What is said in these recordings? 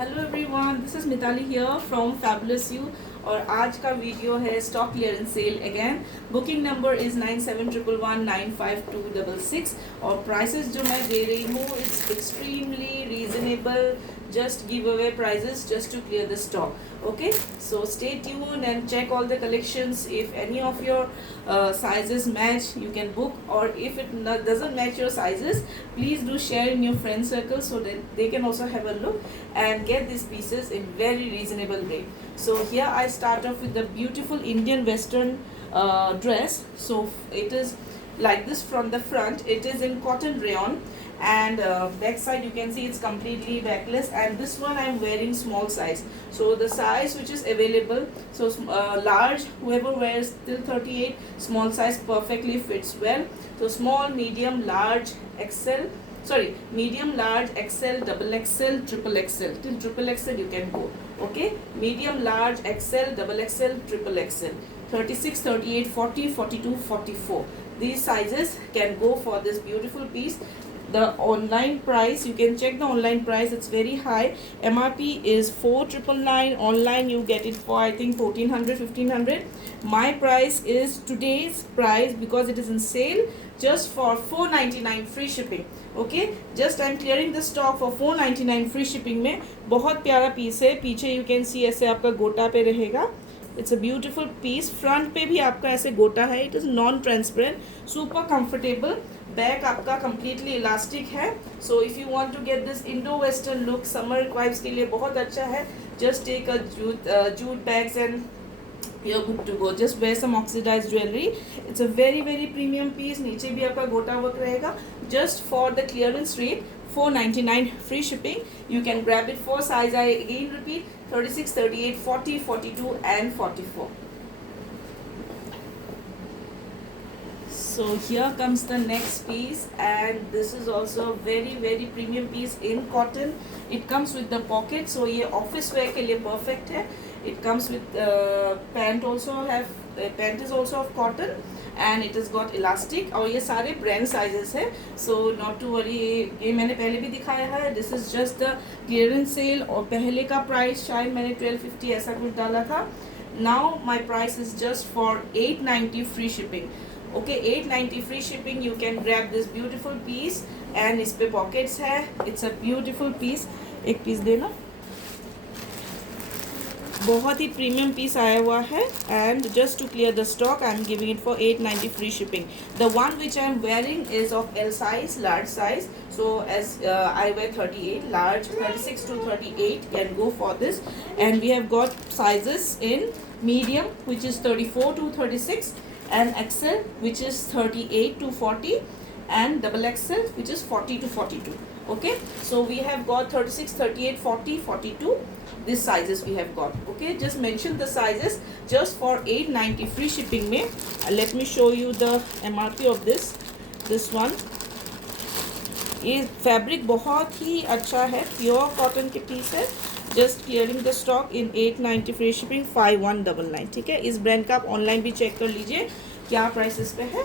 Hello everyone, this is Mitali here from fabulous you. और आज का वीडियो है stock clearance sale again. Booking number is 9711195266 और prices जो मैं दे रही हूँ it's extremely reasonable, just giveaway prices just to clear the stock. Okay, so stay tuned and check all the collections. If any of your sizes match, you can book, or if it doesn't match your sizes, please do share in your friend circle so that they can also have a look and get these pieces in very reasonable rate. So here I start off with the beautiful Indian western dress. So it is like this from the front. It is in cotton rayon, and back side you can see it's completely backless, and this one I'm wearing small size. So the size which is available, so large, whoever wears till 38, small size perfectly fits well. So small, medium, large, XL, sorry, medium, large, XL, double XL, triple XL, till triple XL you can go. Okay, medium, large, XL, double XL, triple XL, 36, 38, 40, 42, 44, these sizes can go for this beautiful piece. The online price, you can check the online price, it's very high. MRP is 4999, online you get it for I think 1400, 1500. My price is today's price because it is in sale, just for 499 free shipping. Okay, just I'm clearing the stock for 499 free shipping में बहुत प्यारा piece है. पीछे you can see ऐसे आपका गोटा पे रहेगा. It's a beautiful piece. Front पे भी आपका ऐसे गोटा है. It is non transparent, super comfortable. Back आपका कम्प्लीटली इलास्टिक है. So if you want to get this Indo western look, summer vibes के लिए बहुत अच्छा है. Just take a jute bags and you're good to go. Just wear some oxidized jewelry. It's a very very premium piece. नीचे भी आपका गोटा work रहेगा. Just for the clearance rate, 499 free shipping. You can grab it for size, I again repeat, 36, 38, 40, 42 and 44. So here comes the next piece, and this is also a very very premium piece in cotton. It comes with the pocket, so ये office wear के लिए perfect है. It comes with pant also have pant is also of cotton, and it has got elastic, और ये सारे brand sizes है. So not to worry, ये मैंने पहले भी दिखाया है. This is just the clearance sale, और पहले का price शायद मैंने 1250 ऐसा कुछ डाला था. Now my price is just for 890 free shipping. Okay, 890 free shipping. You can grab this beautiful piece, and इस पे pockets है. It's a beautiful piece. एक piece देना. बहुत ही प्रीमियम पीस आया हुआ है, and just to clear the stock I am giving it for 890 free shipping. The one which I am wearing is of L size, large size. So as I wear 38, large, 36 to 38 can go for this. And we have got sizes in medium, which is 34 to 36, and XL, which is 38 to 40, and double XL, which is 40 to 42. Okay, so we have got 36, 38, 40, 42. These sizes we have got. Okay, just mention the sizes just for 890 free shipping में. Let me show you the MRP of this one. ये fabric बहुत ही अच्छा है, pure cotton के piece है. Just clearing the stock in 890 free shipping 5199. ठीक है, इस ब्रांड का आप ऑनलाइन भी चेक कर लीजिए क्या प्राइसेस पे है,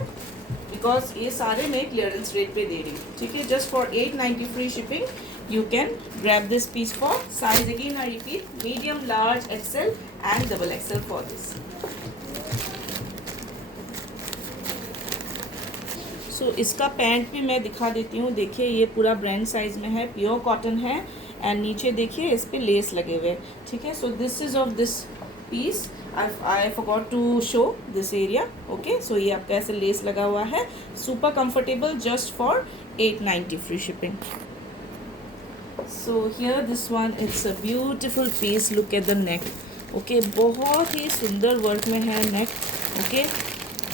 बिकॉज ये सारे मैं क्लियरेंस रेट पे दे रही हूँ. ठीक है, just for 890 free shipping you can grab this piece for size, again I repeat, medium, large, XL and double XL for this. So इसका पैंट भी मैं दिखा देती हूँ. देखिए ये पूरा ब्रांड साइज में है, प्योर कॉटन है, एंड नीचे देखिए इस पे लेस लगे हुए. ठीक है, so this is of this piece. I forgot to show this area. Okay, so ये आपका ऐसे लेस लगा हुआ है, super comfortable, just for 890 free shipping. So here this one, it's a beautiful piece. Look at the neck. Okay, बहुत ही सुंदर work में है नेक. Okay,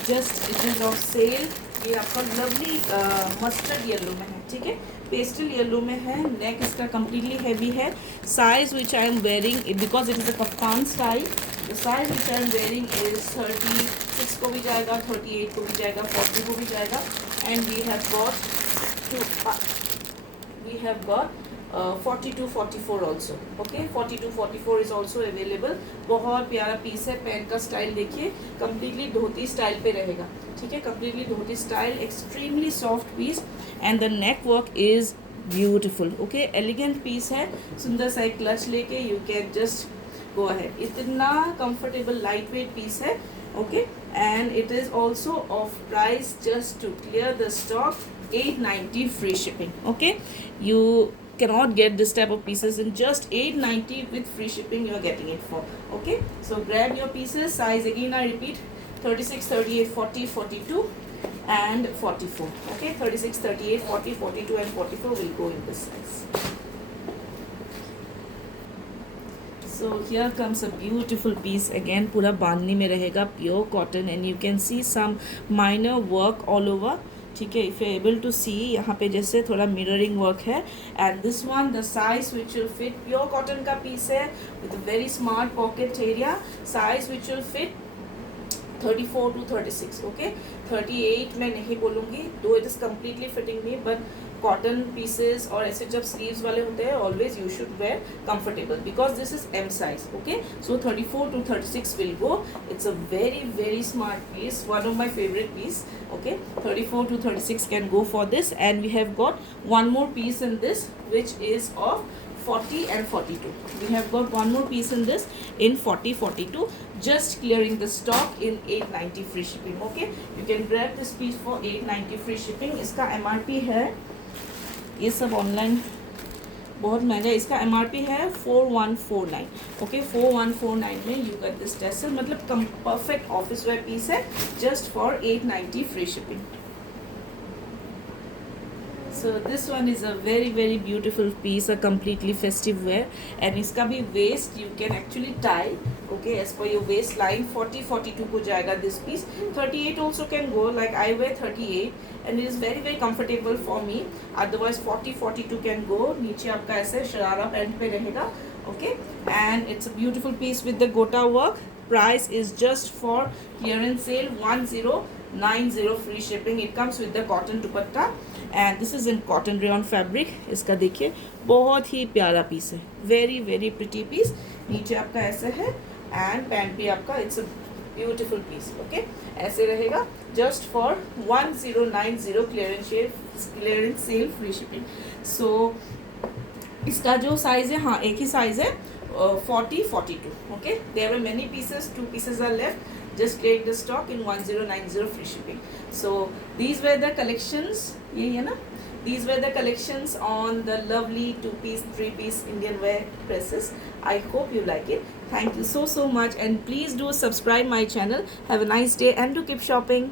just it is of sale. ये आपका लवली मस्टर्ड येलो में है. ठीक है, पेस्टल येलो में है. नेक इसका कम्प्लीटली हैवी है. Size which I am wearing, because it is a kaftan style, the size which I am wearing is 36 को भी जाएगा, 38 को भी जाएगा, 40 को भी जाएगा. And we have got 42, 44 also. Okay, 42, 44 is also available. बहुत प्यारा पीस है. पैंट का स्टाइल देखिए, कम्प्लीटली धोती स्टाइल पे रहेगा. ठीक है, completely dhoti style, extremely soft piece, and the neck work is beautiful. Okay, elegant piece है, सुंदर सा एक क्लच लेके you can just go ahead. इतना कंफर्टेबल लाइट वेट पीस है. Okay, and it is also of price, just to clear the stock, 890 free shipping. Okay, you cannot get this type of pieces in just 890 with free shipping. You are getting it for. Okay, so grab your pieces. Size again I repeat, 36, 38, 40, 42 and 44. Okay, 36, 38, 40, 42 and 44 will go in this size. So here comes a beautiful piece again, पूरा बांधनी में रहेगा, pure cotton and you can see some minor work all over. ठीक है, if you able to see, यहाँ पे जैसे थोड़ा mirroring work है. And this one the size which will fit, pure cotton का पीस है with very smart pocket area. Size which will fit 34 to 36. Okay, 38 मैं नहीं बोलूँगी, though it is completely fitting me, but cotton pieces और ऐसे जब sleeves वाले होते हैं always you should wear comfortable because this is M size. Okay, so 34 to 36 will go. It's a very very smart piece, one of my favourite piece. Okay, 34 to 36 can go for this, and we have got one more piece in this which is of 40 and 42. We have got one more piece in this in 40, 42, just clearing the stock in 890 free shipping. Okay, you can grab this piece for 890 free shipping. इसका MRP है, ये सब online बहुत महंगा है, इसका MRP है 4149. Okay, 4149 में यू गेट दिस टेसल, मतलब परफेक्ट ऑफिस वेयर पीस है, just for 890 free shipping. So this one is a very very beautiful piece, a completely festive wear, and इसका भी waist you can actually tie. Okay, as per your waistline, 40, 42 को जाएगा this piece. 38 also can go, like I wear 38 and it is very very comfortable for me. Otherwise 40, 42 can go. नीचे आपका ऐसे sharara pant पे रहेगा. Okay, and it's a beautiful piece with the gota work. Price is just for clearance sale, 1090 free shipping. It comes with the cotton dupatta and this is in cotton rayon fabric. इसका देखिए बहुत ही प्यारा piece है, very very pretty piece. नीचे आपका ऐसे है and pant भी आपका, it's a beautiful piece. Okay, ऐसे रहेगा, just for 1090 clearance sale free shipping. So इसका जो साइज़ है, हाँ एक ही साइज़ है, 40, 42. Okay, there were many pieces, 2 pieces are left. Just take the stock in 1090 free shipping. So these were the collections. ये है ना, these were the collections on the lovely 2-piece, 3-piece Indian wear dresses. I hope you like it. Thank you so much, and please do subscribe my channel. Have a nice day and do keep shopping.